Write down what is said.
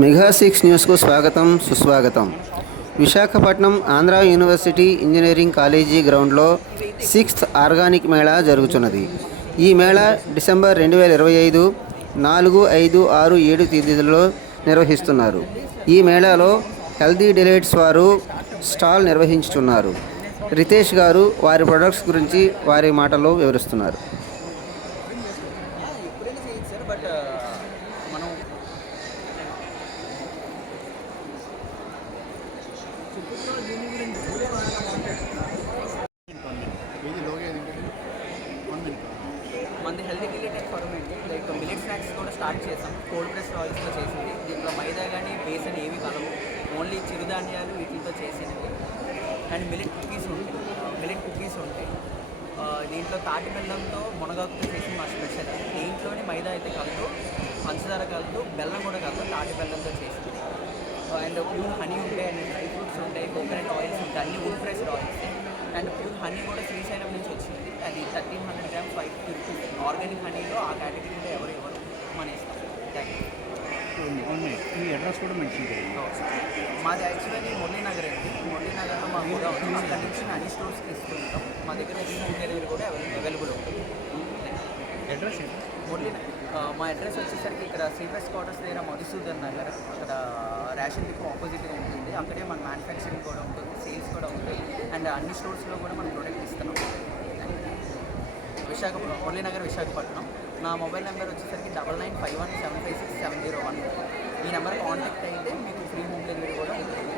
Mega 6 న్యూస్కు స్వాగతం సుస్వాగతం. Visakhapatnam Andhra university engineering college గ్రౌండ్లో 6th ఆర్గానిక్ మేళా జరుగుతున్నది. ఈ మేళా డిసెంబర్ 2025 4, 5, 6, 7 తేదీలలో నిర్వహిస్తున్నారు. ఈ మేళాలో హెల్దీ డిలైట్స్ వారు స్టాల్ నిర్వహించుతున్నారు. రితేష్ గారు వారి ప్రొడక్ట్స్ గురించి వారి మాటల్లో వివరిస్తున్నారు. మనది healthy deleted ferment like millet snacks కూడా స్టార్ట్ చేసాం. కోల్డ్ ప్రెస్ ఆయిల్స్తో చేసింది. దీంట్లో మైదా కానీ బేసన్ ఏవి కలవు, ఓన్లీ చిరుధాన్యాలు వీటితో చేసినవి. అండ్ మిల్లెట్ కుకీస్ ఉంటాయి. దీంట్లో తాటి బెల్లంతో మునగాకుతో చేసి మా స్పెషల్. దీంట్లోని మైదా అయితే కలదు, పంచదార కలదు, బెల్లం కూడా కలదు, తాటి బెల్లంతో చేసింది. అండ్ ప్యూర్ హనీ ఉంటాయి, అండ్ డ్రై ఫ్రూట్స్ ఉంటాయి, కోకోనట్ ఆయిల్స్ ఉంటాయి, అన్ని would pressed oils. And pure honey కూడా శ్రీశైలం నుంచి వచ్చింది. అది 1300 grams 550 rupees. ఆర్గానిక్ హనీలో ఆ కేటగిరీలో ఎవరు మన ఇస్తాం. ఈ అడ్రస్ కూడా మెన్షన్ చేయండి. మాది యాక్చువల్లీ మురళీనగర్ అండి. మురళీనగర్లో మా కూడా ఉంది. అక్కడి నుంచి అన్ని స్టోర్స్కి ఇస్తుంటాం. మా దగ్గర హోమ్ డెలివరీ కూడా అవైలబుల్ ఉంటుంది. అడ్రస్ మా అడ్రస్ వచ్చేసరికి ఇక్కడ శ్రీవెస్ట్ క్వార్టర్స్ దగ్గర మధుసూదన్ నగర్, అక్కడ రేషన్ డిపో ఆపోజిట్గా ఉంటుంది. అక్కడే మన మ్యానుఫ్యాక్చరింగ్ కూడా ఉంటుంది, సేల్స్ కూడా ఉంటాయి. అండ్ అన్ని స్టోర్స్లో కూడా మనం ప్రొడక్ట్ ఇస్తున్నాం. మురళీనగర్ విశాఖపట్నం. నా మొబైల్ నెంబర్ వచ్చేసరికి 9951756701. ఈ నెంబర్ కాంటాక్ట్ అయితే మీకు ఫ్రీ హోమ్ డెలివరీ కూడా ఉంటుంది.